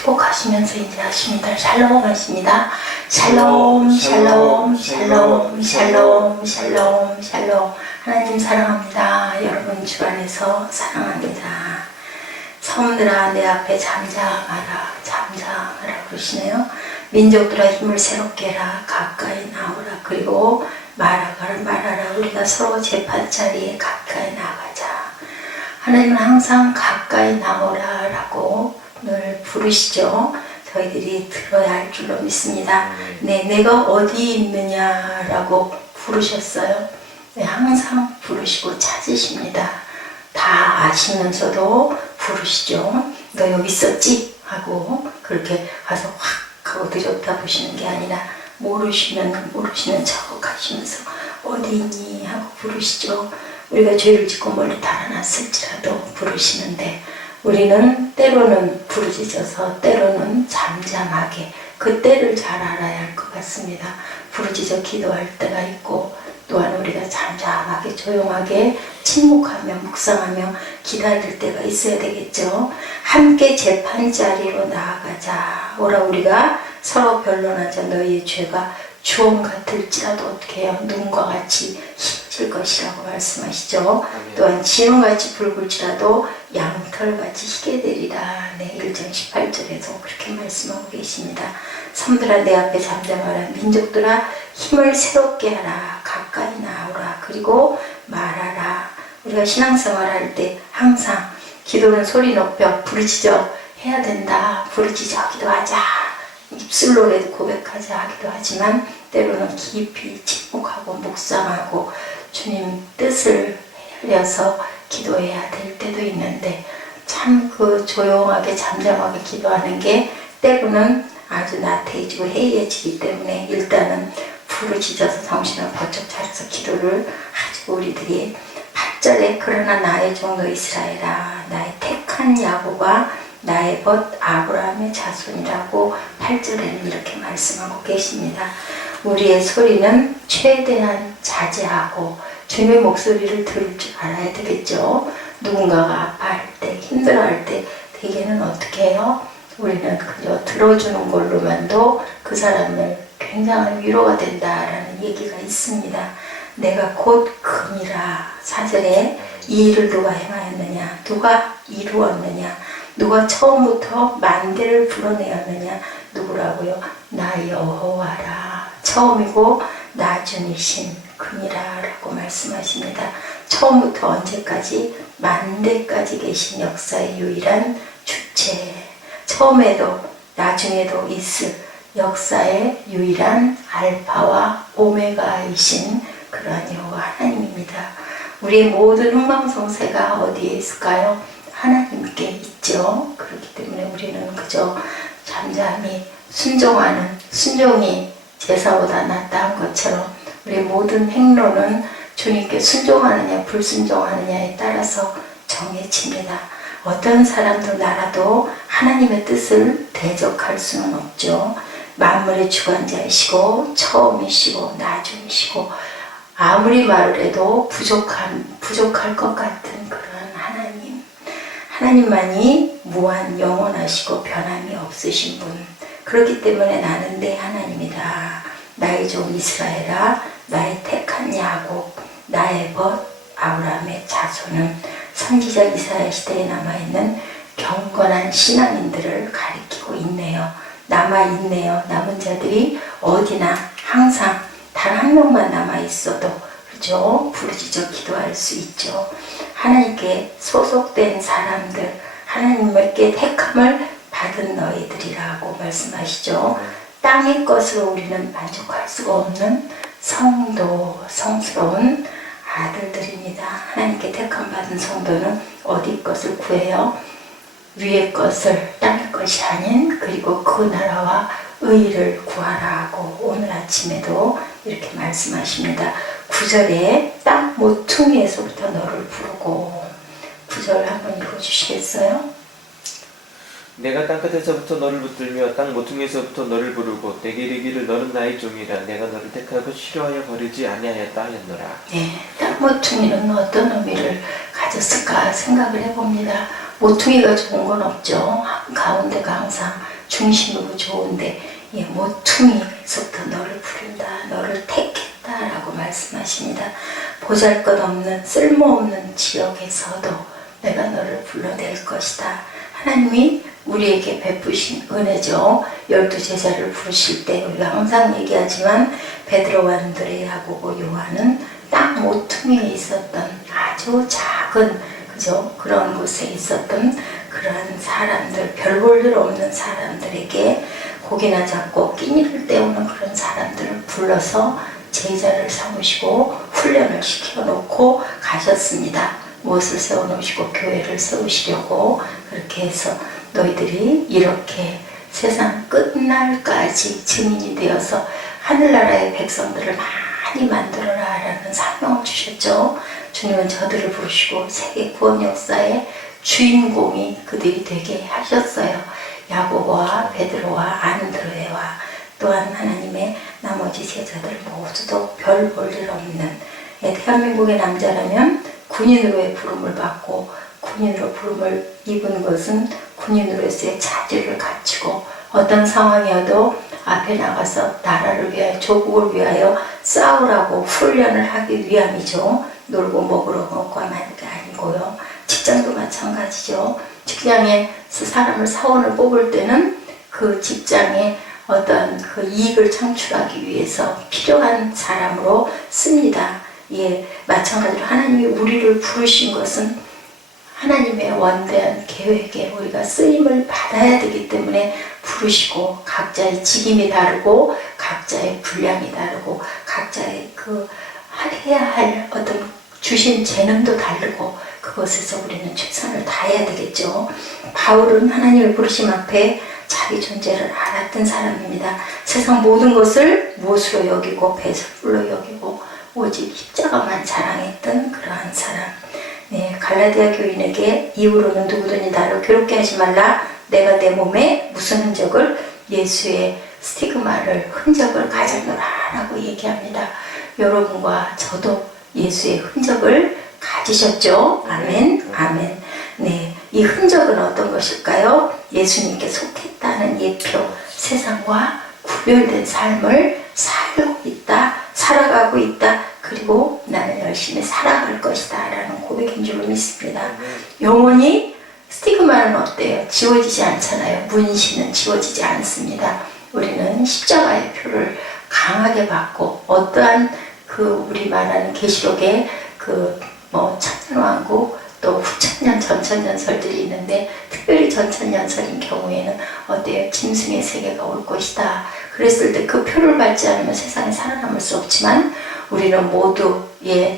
축복하시면서 인사하십니다. 샬롬 하십니다. 샬롬, 샬롬, 샬롬, 샬롬, 샬롬, 샬롬. 하나님 사랑합니다. 여러분 주 안에서 사랑합니다. 섬들아 내 앞에 잠잠하라, 잠잠하라 그러시네요. 민족들아 힘을 새롭게 해라, 가까이 나오라. 그리고 말하라. 우리가 서로 재판자리에 가까이 나가자. 하나님은 항상 가까이 나오라 라고 늘 부르시죠. 저희들이 들어야 할 줄로 믿습니다. 네, 내가 어디 있느냐 라고 부르셨어요. 네, 항상 부르시고 찾으십니다. 다 아시면서도 부르시죠. 너 여기 있었지? 하고 그렇게 가서 확 하고 들여다보시는 게 아니라 모르시면 모르시는 척 하시면서 어디 있니? 하고 부르시죠. 우리가 죄를 짓고 멀리 달아났을지라도 부르시는데 우리는 때로는 부르짖어서 때로는 잠잠하게 그 때를 잘 알아야 할 것 같습니다. 부르짖어 기도할 때가 있고 또한 우리가 잠잠하게 조용하게 침묵하며 묵상하며 기다릴 때가 있어야 되겠죠. 함께 재판자리로 나아가자. 오라 우리가 서로 변론하자. 너희의 죄가 주홍 같을지라도 어떻게 해요? 눈과 같이 흰질 것이라고 말씀하시죠. 또한 진홍같이 붉을지라도 양털같이 희게 되리라. 네, 1장 18절에도 그렇게 말씀하고 계십니다. 섬들아 내 앞에 잠잠하라. 민족들아 힘을 새롭게 하라. 가까이 나오라. 그리고 말하라. 우리가 신앙생활 할 때 항상 기도는 소리 높여 부르짖어 해야 된다. 부르짖어 기도하자. 입술로라도 고백하자 하기도 하지만 때로는 깊이 침묵하고 묵상하고 주님 뜻을 헤아려서 기도해야 될 때도 있는데 참 그 조용하게 잠잠하게 기도하는 게 때로는 아주 나태해지고 해이해지기 때문에 일단은 부르짖어서 정신을 번쩍 차려서 기도를 하죠. 우리들이 8절에 그러나 나의 종도 이스라엘아 나의 택한 야곱아 나의 벗 아브라함의 자손이라고 8절에는 이렇게 말씀하고 계십니다. 우리의 소리는 최대한 자제하고 주님의 목소리를 들을 줄 알아야 되겠죠. 누군가가 아파할 때 힘들어할 때 대개는 어떻게 해요? 우리는 그저 들어주는 걸로만도 그 사람을 굉장한 위로가 된다라는 얘기가 있습니다. 내가 곧 금이라 4절에 이 일을 누가 행하였느냐 누가 이루었느냐 누가 처음부터 만대를 불어내었느냐 누구라고요? 나 여호와라. 처음이고 나중이신 금이라 라고 말씀하십니다. 처음부터 언제까지 만대까지 계신 역사의 유일한 주체, 처음에도 나중에도 있을 역사의 유일한 알파와 오메가이신 그러한 여호와 하나님입니다. 우리의 모든 흥망성쇠가 어디에 있을까요? 하나님께 있죠. 그렇기 때문에 우리는 그저 잠잠히 순종하는 순종이 제사보다 낫다 한 것처럼 우리의 모든 행로는 주님께 순종하느냐 불순종하느냐에 따라서 정해집니다. 어떤 사람도 나라도 하나님의 뜻을 대적할 수는 없죠. 만물의 주관자이시고 처음이시고 나중이시고 아무리 말을 해도 부족할 것 같은 그런 하나님만이 무한 영원하시고 변함이 없으신 분. 그렇기 때문에 나는 내 하나님이다. 나의 종 이스라엘아 나의 택한 야곱 나의 벗 아브라함의 자손은 선지자 이사야 시대에 남아있는 경건한 신앙인들을 가리키고 있네요. 남아있네요. 남은 자들이 어디나 항상 단 한 명만 남아있어도 그죠? 부르짖어 기도할 수 있죠. 하나님께 소속된 사람들, 하나님께 택함을 받은 너희들이라고 말씀하시죠. 땅의 것으로 우리는 만족할 수가 없는 성도, 성스러운 아들들입니다. 하나님께 택함 받은 성도는 어디 것을 구해요? 위의 것을, 땅의 것이 아닌 그리고 그 나라와 의를 구하라 하고 오늘 아침에도 이렇게 말씀하십니다. 9절에 땅 모퉁이에서부터 너를 부르고 9절 한번 읽어주시겠어요? 내가 땅끝에서부터 너를 붙들며 땅 모퉁이에서부터 너를 부르고 내게 이르기를 너는 나의 종이라 내가 너를 택하고 싫어하여 버리지 아니하였다 하였노라. 네, 땅 모퉁이는 어떤 의미를 가졌을까 생각을 해봅니다. 모퉁이가 좋은 건 없죠. 가운데가 항상 중심으로 좋은데 모퉁이에서부터 너를 부른다, 너를 택했다라고 말씀하십니다. 보잘것없는 쓸모없는 지역에서도 내가 너를 불러낼 것이다. 하나님이 우리에게 베푸신 은혜죠. 12제자를 부르실 때 우리가 항상 얘기하지만 베드로와 안드레, 야고보, 요한은 땅 모퉁이에 있었던 아주 작은 그런 곳에 있었던 그러한 사람들, 별 볼 일 없는 사람들에게 고기나 잡고 끼니를 때우는 그런 사람들을 불러서 제자를 삼으시고 훈련을 시켜놓고 가셨습니다. 무엇을 세워놓으시고 교회를 세우시려고 그렇게 해서 너희들이 이렇게 세상 끝날까지 증인이 되어서 하늘나라의 백성들을 많이 만들어라 라는 사명을 주셨죠. 주님은 저들을 부르시고 세계 구원 역사의 주인공이 그들이 되게 하셨어요. 야고보와 베드로와 안드레와 또한 하나님의 나머지 제자들 모두도 별 볼 일 없는, 대한민국의 남자라면 군인으로의 부름을 받고 군인으로 부름을 입은 것은 군인으로서의 자질을 갖추고 어떤 상황이어도 앞에 나가서 나라를 위하여 조국을 위하여 싸우라고 훈련을 하기 위함이죠. 놀고 먹으러 먹고 하는 게 아니고요. 직장도 마찬가지죠. 직장에 사람을 사원을 뽑을 때는 그 직장에 어떤 그 이익을 창출하기 위해서 필요한 사람으로 씁니다. 마찬가지로 하나님이 우리를 부르신 것은 하나님의 원대한 계획에 우리가 쓰임을 받아야 되기 때문에 부르시고, 각자의 직임이 다르고 각자의 분량이 다르고 각자의 해야 할 어떤 주신 재능도 다르고 그것에서 우리는 최선을 다해야 되겠죠. 바울은 하나님의 부르심 앞에 자기 존재를 알았던 사람입니다. 세상 모든 것을 무엇으로 여기고 배설물로 여기고 오직 십자가만 자랑했던 그러한 사람. 갈라디아 교인에게 이후로는 누구든지 나를 괴롭게 하지 말라. 내가 내 몸에 무슨 흔적을, 예수의 스티그마를, 흔적을 가졌노라 라고 얘기합니다. 여러분과 저도 예수의 흔적을 가지셨죠? 아멘, 아멘. 이 흔적은 어떤 것일까요? 예수님께 속했다는 예표, 세상과 구별된 삶을 살고 있다, 살아가고 있다, 그리고 나는 열심히 살아갈 것이다 라는 고백인 줄로 믿습니다. 영원히 스티그마는 어때요? 지워지지 않잖아요. 문신은 지워지지 않습니다. 우리는 십자가의 표를 강하게 받고, 어떠한 우리 말하는 계시록에 천년왕국 또 후천년 전천년설들이 있는데, 특별히 전천년설인 경우에는 어때요? 짐승의 세계가 올 것이다. 그랬을 때 그 표를 받지 않으면 세상에 살아남을 수 없지만 우리는 모두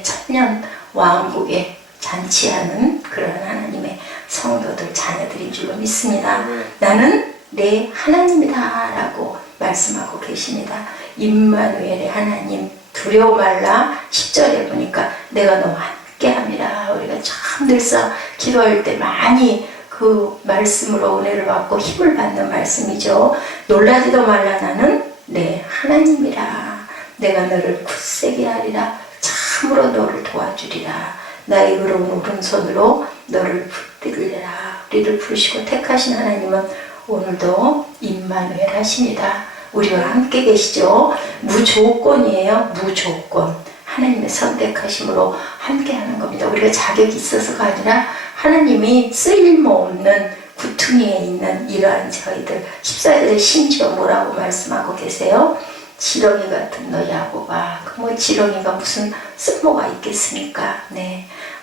천년 왕국에 잔치하는 그런 하나님의 성도들, 자녀들인 줄로 믿습니다. 나는 내 하나님이다 라고 말씀하고 계십니다. 임마누엘의 하나님, 두려워 말라. 10절에 보니까 내가 너와 함께함이라. 우리가 참 늘상 기도할 때 많이 그 말씀으로 은혜를 받고 힘을 받는 말씀이죠. 놀라지도 말라. 나는 내 하나님이라. 내가 너를 굳세게 하리라. 참으로 너를 도와주리라. 나의 의로운 오른손으로 너를 붙들리라. 우리를 부르시고 택하신 하나님은 오늘도 임마누엘 하십니다. 우리와 함께 계시죠. 무조건이에요. 무조건. 하나님의 선택하심으로 함께하는 겁니다. 우리가 자격이 있어서가 아니라 하나님이 쓸모없는 구퉁이에 있는 이러한 저희들. 14절에 심지어 뭐라고 말씀하고 계세요? 지렁이 같은 너 야고바. 지렁이가 무슨 쓸모가 있겠습니까?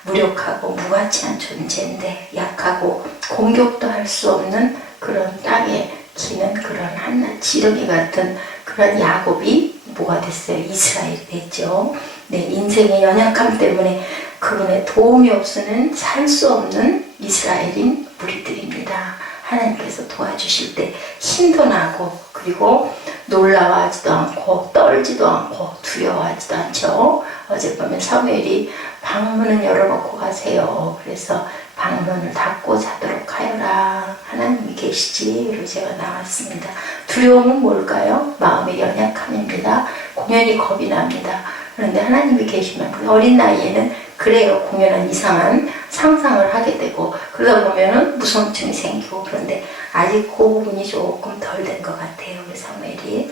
무력하고 무가치한 존재인데, 약하고 공격도 할 수 없는 그런 땅에 기는 그런 한낱 지렁이 같은 그런 야곱이 뭐가 됐어요? 이스라엘이 됐죠. 인생의 연약함 때문에 그분의 도움이 없으면 살 수 없는 이스라엘인 우리들입니다. 하나님께서 도와주실 때 힘도 나고, 그리고 놀라워하지도 않고 떨지도 않고 두려워하지도 않죠. 어젯밤에 사무엘이 방문은 열어놓고 가세요. 그래서 방문을 닫고 자도록 하여라. 하나님이 계시지. 그리고 제가 나왔습니다. 두려움은 뭘까요? 마음의 연약함입니다. 공연히 겁이 납니다. 그런데 하나님이 계시면 그 어린 나이에는 그래요. 공연한 이상한 상상을 하게 되고, 그러다 보면은 무서움증이 생기고, 그런데 아직 그 부분이 조금 덜 된 것 같아요. 우리 사무엘이.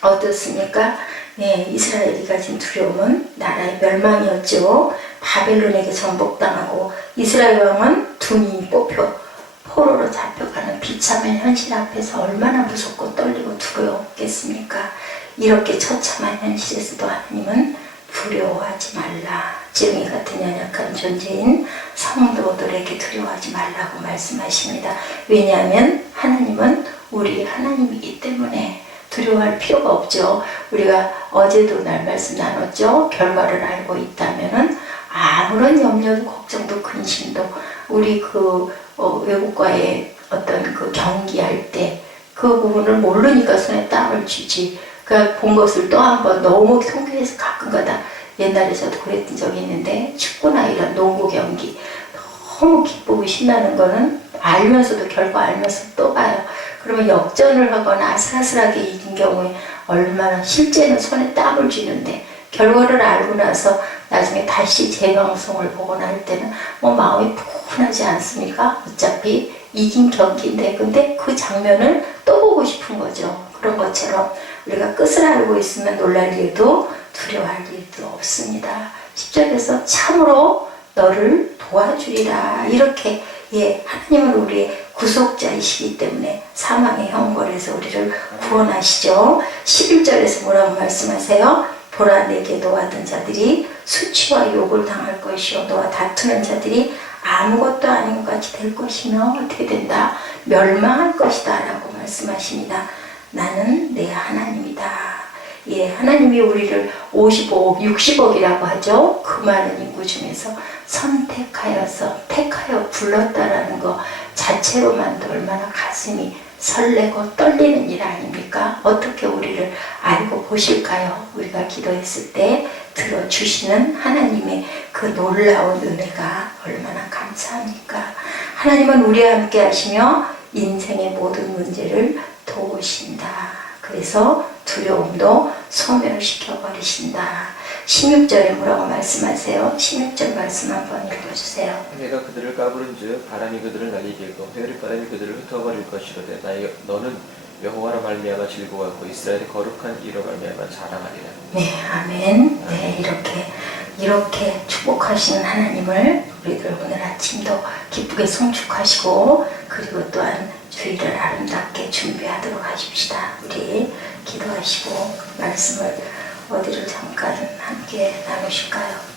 어떻습니까? 네, 이스라엘이 가진 두려움은 나라의 멸망이었죠. 바벨론에게 정복당하고 이스라엘 왕은 둔이 뽑혀 포로로 잡혀가는 비참한 현실 앞에서 얼마나 무섭고 떨리고 두려웠겠습니까? 이렇게 처참한 현실에서도 하나님은 두려워하지 말라. 지렁이 같은 연약한 존재인 성도들에게 두려워하지 말라고 말씀하십니다. 왜냐하면 하나님은 우리 하나님이기 때문에 두려워할 필요가 없죠. 우리가 어제도 날 말씀 나눴죠. 결과를 알고 있다면은 아무런 염려도 걱정도 근심도 우리 외국과의 어떤 그 경기할 때 그 부분을 모르니까 손에 땀을 쥐지. 그러니까 본 것을 또 한 번 너무 통쾌해서 가끔가다 옛날에 저도 그랬던 적이 있는데 축구나 이런 농구 경기 너무 기쁘고 신나는 거는 알면서도 결과 알면서 또 봐요. 그러면 역전을 하거나 아슬아슬하게 이긴 경우에 얼마나 실제는 손에 땀을 쥐는데 결과를 알고 나서 나중에 다시 재방송을 보거나 할 때는 뭐 마음이 푸근하지 않습니까? 어차피 이긴 경기인데 근데 그 장면을 또 보고 싶은 거죠. 그런 것처럼 우리가 끝을 알고 있으면 놀랄 일도 두려워할 일도 없습니다. 10절에서 참으로 너를 도와주리라. 이렇게 하나님은 우리의 구속자이시기 때문에 사망의 형벌에서 우리를 구원하시죠. 11절에서 뭐라고 말씀하세요? 보라 내게 노하던 자들이 수치와 욕을 당할 것이요 너와 다투는 자들이 아무것도 아닌 것 같이 될 것이며 어떻게 된다? 멸망할 것이다 라고 말씀하십니다. 나는 내 하나님이다. 하나님이 우리를 55억, 60억이라고 하죠. 그 많은 인구 중에서 택하여 불렀다라는 것 자체로만도 얼마나 가슴이 설레고 떨리는 일 아닙니까? 어떻게 우리를 알고 보실까요? 우리가 기도했을 때 들어주시는 하나님의 그 놀라운 은혜가 얼마나 감사합니까? 하나님은 우리와 함께 하시며 인생의 모든 문제를 도우신다. 그래서 두려움도 소멸시켜버리신다. 16절에 뭐라고 말씀하세요? 16절 말씀 한번 읽어주세요. 내가 그들을 까부른즉 바람이 그들을 날리고 회오리바람이 그들을 흩어버릴 것이로되 너는 여호와로 말미암아 즐거워하고 이스라엘의 거룩한 이로 말미암아 자랑하리라. 네, 아멘. 네, 이렇게 축복하시는 하나님을 우리들 오늘 아침도 기쁘게 송축하시고 그리고 또한 주일을 아름답게 준비하도록 하십시다. 우리 기도하시고 말씀을 어디를 잠깐 함께 나누실까요?